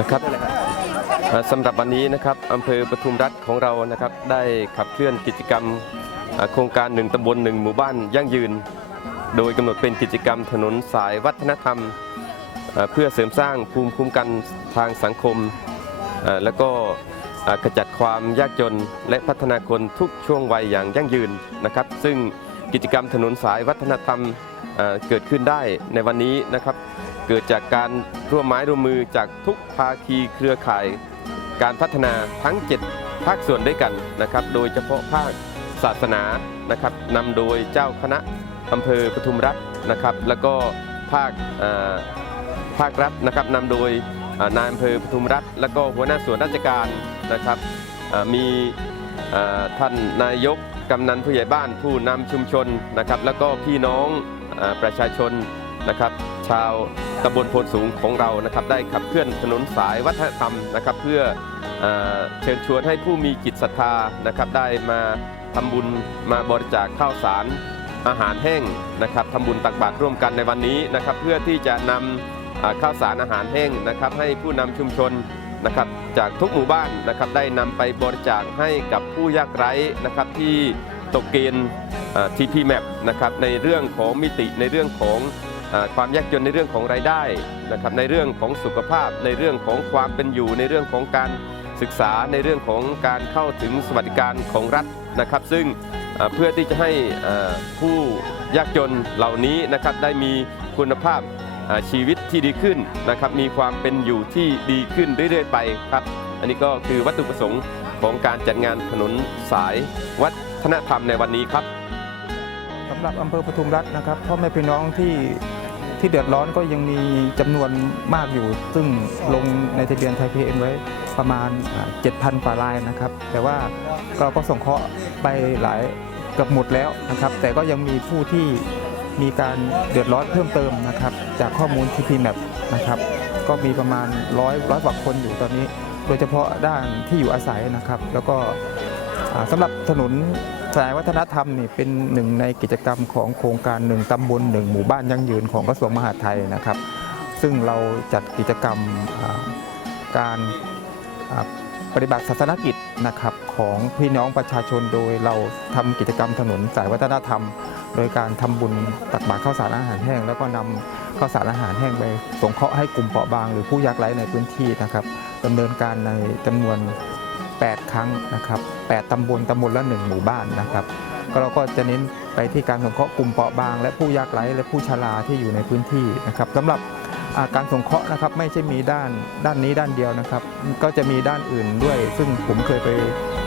นะครับสำหรับวันนี้นะครับอำเภอปทุมรัฐของเรานะครับ ได้ขับเคลื่อนกิจกรรมโครงการหนึ่งตำบลหนึ่งหมู่บ้านยั่งยืน โดยกำหนดเป็นกิจกรรมถนนสายวัฒนธรรม เพื่อเสริมสร้างภูมิคุ้มกันทางสังคม แล้วก็ขจัดความยากจนและพัฒนาคนทุกช่วงวัยอย่างยั่งยืนนะครับ ซึ่งกิจกรรมถนนสายวัฒนธรรมเกิดขึ้นได้ในวันนี้นะครับ เกิดจากการร่วมไม้ร่วมมือจากทุกภาคีเครือข่าย การพัฒนาทั้ง 7 ภาคส่วนด้วยกันนะครับ โดยเฉพาะภาคศาสนานะครับนำโดยเจ้าคณะอำเภอปทุมรัฐนะครับ แล้วก็ภาคอ่อภาครัฐนะครับนำโดยนายอำเภอปทุมรัฐ แล้วก็หัวหน้าส่วนราชการนะครับมีท่านนายกกำนันผู้ใหญ่บ้านผู้นำชุมชนนะครับ แล้วก็พี่น้องอประชาชน นะครับ ชาวตำบลโพนสูงของเรานะครับ ได้ขับเคลื่อนถนนสายวัฒนธรรมนะครับ เพื่อเอ่อเชิญชวนให้ผู้มีจิตศรัทธานะครับได้มาทำบุญมาบริจาคข้าวสารอาหารแห้งนะครับทำบุญตักบาตรร่วมกันในวันนี้นะครับ เพื่อที่จะนำอ่าข้าวสารอาหารแห้งนะครับ ให้ผู้นำชุมชนนะครับจากทุกหมู่บ้านนะครับได้นำไปบริจาคให้กับผู้ยากไร้นะครับที่ตกเกณฑ์ทีพีแมปนะครับในเรื่องของมิติในเรื่องของ ความยากจนในเรื่องของรายได้นะครับในเรื่องของสุขภาพ ในเรื่องของความเป็นอยู่ ในเรื่องของการศึกษาในเรื่องของการเข้าถึงสวัสดิการของรัฐนะครับ ซึ่งเพื่อที่จะให้ผู้ยากจนเหล่านี้นะครับได้มีคุณภาพชีวิตที่ดีขึ้นนะครับ มีความเป็นอยู่ที่ดีขึ้นเรื่อยๆไปครับ อันนี้ก็คือวัตถุประสงค์ของการจัดงานถนนสายวัฒนธรรมในวันนี้ครับสำหรับอำเภอปทุมรัฐนะครับพ่อแม่พี่น้องที่ ที่เดือดร้อนก็ยังมีจำนวนมากอยู่ ซึ่งลงในทะเบียนไทยพีเอ็นไว้ประมาณ 7,000กว่ารายนะครับ แต่ว่าเราก็ส่งเคราะห์ไปหลายเกือบหมดแล้วนะครับ แต่ก็ยังมีผู้ที่มีการเดือดร้อนเพิ่มเติมนะครับ จากข้อมูล TP Map นะครับก็มีประมาณร้อยร้อยกว่าคนอยู่ตอนนี้ โดยเฉพาะด้านที่อยู่อาศัยนะครับ แล้วก็อ่าสำหรับถนน สายวัฒนธรรมนี่เป็นหนึ่งในกิจกรรมของโครงการหนึ่งตำบลหนึ่งหมู่บ้านยั่งยืนของกระทรวงมหาดไทยนะครับ ซึ่งเราจัดกิจกรรมการปฏิบัติศาสนกิจนะครับของพี่น้องประชาชนโดยเราทำกิจกรรมถนนสายวัฒนธรรม โดยการทำบุญตักบาตรข้าวสารอาหารแห้ง แล้วก็นำข้าวสารอาหารแห้งไปสงเคราะห์ให้กลุ่มเปราะบาง หรือผู้ยากไร้ในพื้นที่นะครับดำเนินการในจำนวน 8 ครั้งนะครับ8ตำบลตำบลละ 1 หมู่บ้านนะครับ ก็เราก็จะเน้นไปที่การสงเคราะห์กลุ่มเปราะบาง และผู้ยากไร้และผู้ชราที่อยู่ในพื้นที่นะครับสำหรับาการสงเคราะห์นะครับไม่ใช่มีด้านด้านนี้ด้านเดียวนะครับ ก็จะมีด้านอื่นด้วย ซึ่งผมเคยไป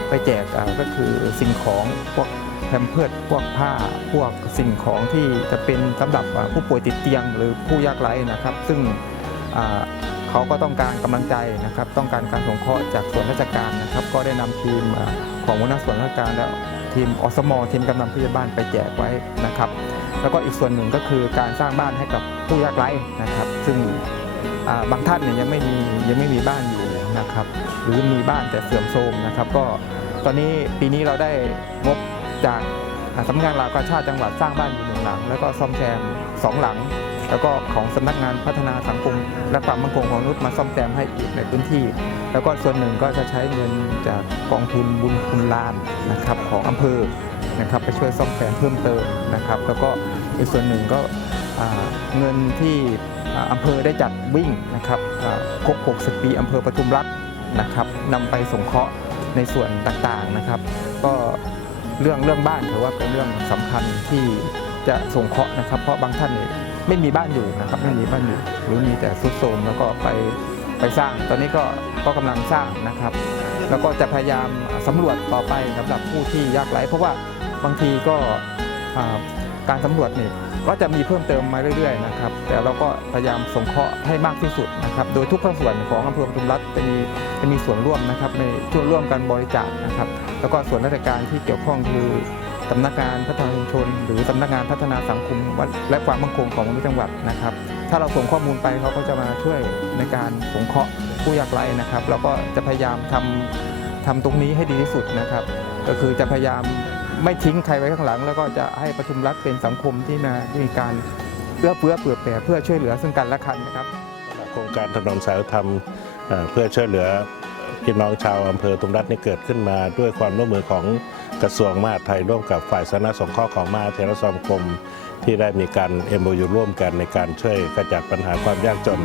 ไปแจกก็คือสิ่งของพวกแพมเพิร์ดพวกผ้าพวกสิ่งของที่จะเป็นสำหรับผู้ป่วยติดเตียงหรือผู้ยากไร้นะครับ ซึ่ง เขาก็ต้องการกำลังใจนะครับ ต้องการการสงเคราะห์จากส่วนราชการนะครับ ก็ได้นำทีมของหัวหน้าส่วนราชการและทีมอสมทีมกำนันผู้ใหญ่บ้านไปแจกไว้นะครับ แล้วก็อีกส่วนหนึ่งก็คือการสร้างบ้านให้กับผู้ยากไร้นะครับ ซึ่งบางท่านเนี่ยยังไม่มียังไม่มีบ้านอยู่นะครับ หรือมีบ้านแต่เสื่อมโทรมนะครับ ก็ตอนนี้ปีนี้เราได้งบจากสำนักงานลาวกาชาติจังหวัดสร้างบ้านอยู่หนึ่งหลัง แล้วก็ซ่อมแซมสองหลัง แล้วก็ของสำนักงานพัฒนาสังคม และความมั่นคงของมนุษย์มาซ่อมแซมให้อีกในพื้นที่ แล้วก็ส่วนหนึ่งก็จะใช้เงินจากกองทุนบุญคุณลานนะครับของอำเภอนะครับไปช่วยซ่อมแซมเพิ่มเติมนะครับ แล้วก็อีกส่วนหนึ่งก็เงินที่อ่าอำเภอได้จัดวิ่งนะครับครบ 60 ปีอำเภอปทุมรัฐนะครับนำไปสงเคราะห์ในส่วนต่างๆนะครับ ก็เรื่องเรื่องบ้านถือว่าเป็นเรื่องสำคัญที่จะสงเคราะห์นะครับ เพราะบางท่านเนี่ย ไม่มีบ้านอยู่นะครับไม่มีบ้านอยู่หรือมีแต่ซุดโทรมแล้วก็ไปไปสร้าง ตอนนี้ก็ก็กำลังสร้างนะครับ แล้วก็จะพยายามสำรวจต่อไปสำหรับผู้ที่ยากไร้เพราะว่าบางทีก็การสำรวจเนี่ยก็จะมีเพิ่มเติมมาเรื่อยๆนะครับ แต่เราก็พยายามสงเคราะห์ให้มากที่สุดนะครับ โดยทุกภาคส่วนของอำเภอปทุมรัฐจะมีจะมีส่วนร่วมนะครับในช่วยร่วมกันบริจาคนะครับ แล้วก็ส่วนราชการที่เกี่ยวข้องคือ สำนักงานพัฒนาชุมชน หรือสำนักงานพัฒนาสังคมและความมั่นคงของมนุษย์จังหวัดนะครับ ถ้าเราส่งข้อมูลไปเขาก็จะมาช่วยในการสงเคราะห์ผู้ยากไร้นะครับ แล้วก็จะพยายามทำทำตรงนี้ให้ดีที่สุดนะครับ ก็คือจะพยายามไม่ทิ้งใครไว้ข้างหลัง แล้วก็จะให้ปทุมรัฐเป็นสังคมที่มามีการเอื้อเฟื้อเผื่อแผ่เพื่อช่วยเหลือซึ่งกันและกันนะครับโครงการถนนสายธรรมเพื่อช่วยเหลือพี่น้องชาวอำเภอตุมรัตน์นี่เกิดขึ้นมาด้วยความร่วมมือของ กระทรวงมหาดไทยร่วมกับฝ่ายสาธารณสงเคราะห์ของมหาเทรสมาคม ที่ได้มีการ MOU ร่วมกันในการช่วยกระจัดปัญหาความยากจน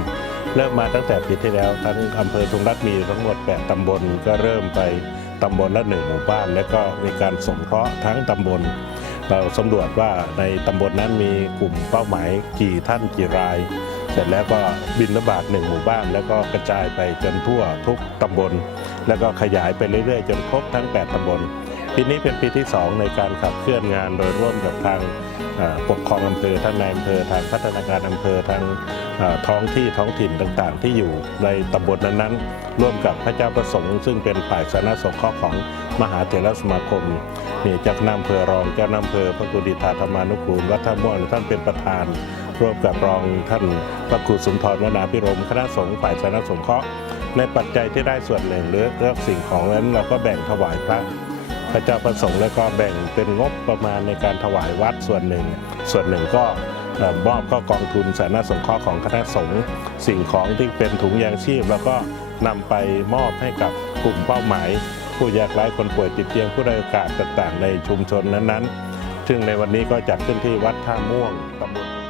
เริ่มมาตั้งแต่ปีที่แล้วทั้งอำเภอทุงรัตมีทั้งหมด 8 ตำบลก็เริ่มไปตำบลละหนึ่งหมู่บ้าน แล้วก็มีการสงเคราะห์ทั้งตำบล เราสำรวจว่าในตำบลนั้นมีกลุ่มเป้าหมายกี่ท่านกี่ราย เสร็จแล้วก็บินระบาดหนึ่งหมู่บ้าน แล้วก็กระจายไปจนทั่วทุกตำบล แล้วก็ขยายไปเรื่อยๆ จนครบทั้ง 8 ตำบล ปีนี้เป็นปีที่ 2 ในการขับเคลื่อนงานโดยร่วมกับทางปกครองอำเภอท่างนายอำเภอทางพัฒนาการอำเภอทางท้องที่ท้องถิ่นต่างๆ ที่อยู่ในตำบลนั้นๆ ร่วมกับพระเจ้าประสงค์ซึ่งเป็นฝ่ายสาธารณสงเคราะห์ของมหาเถรสมาคมนี่เจ้าคณะอำเภอรองเจ้าคณะอำเภอพระกุฎิธาธรรมานุกูลวัดท่าม่วงท่านเป็นประธาน ร่วมกับรองท่านพระครูสุนทรวนาพิรมคณะสงฆ์ฝ่ายสาธารณสงเคราะห์ในปัจจัยที่ได้ส่วนหนึ่งหรือเลือกสิ่งของนั้นเราก็แบ่งถวายพระ พระเจ้าประสงค์แล้วก็แบ่งเป็นงบประมาณในการถวายวัดส่วนหนึ่ง ส่วนหนึ่งก็เอ่อมอบก็กองทุนสาธารณสงเคราะห์ของคณะสงฆ์สิ่งของที่เป็นถุงยางชีพ แล้วก็นำไปมอบให้กับกลุ่มเป้าหมาย ผู้ยากไร้คนป่วยติดเตียงผู้ด้อยโอกาสต่างๆ ในชุมชนนั้นๆ ซึ่งในวันนี้ก็จัดขึ้นที่วัดท่าม่วงตำบล